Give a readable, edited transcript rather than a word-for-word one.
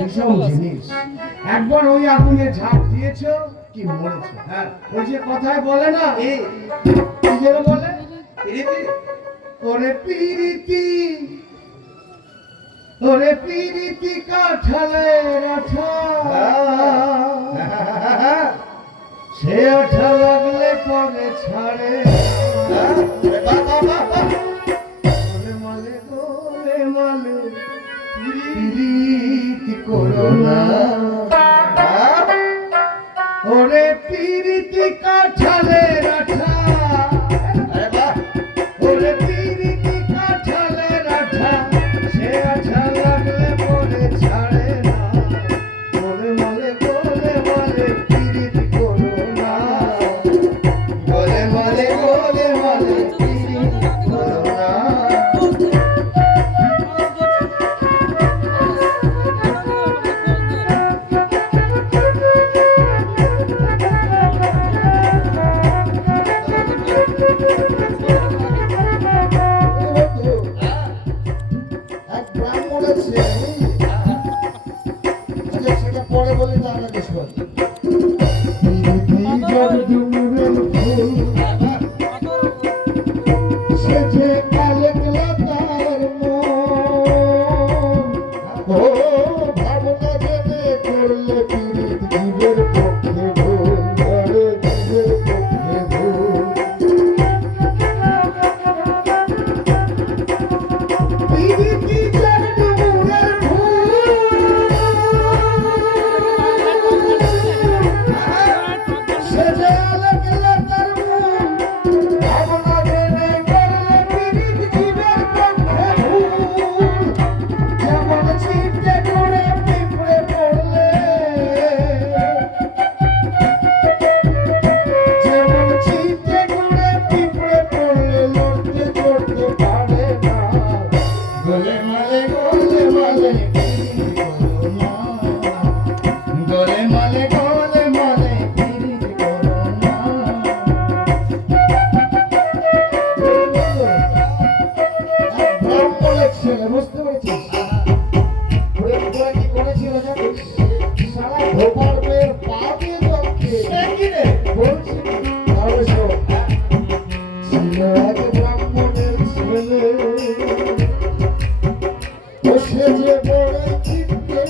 ভীষণ জিনিস। একবার ওই আগুনে ঝাঁপ দিয়েছ কি মরেছ। হ্যাঁ, ওই যে কথায় বলে না, কি যেন বলে, ওরে পিরিতি, ওরে পিরিতি কাঠালের আঠা, সে আঠা লাগলে পরে ছাড়ে। পিরিতি করো না, ওরে পিরিতি কাঠালের আঠা, ওরে পিরিতি কাঠালের আঠা, সে আঠা লাগলে পরে ছাড়ে না। গোলে মালে গোলে মালে পিরিতি করো না, গোলে মালে পিরিতি করো না। সে যে বড় চিত্তে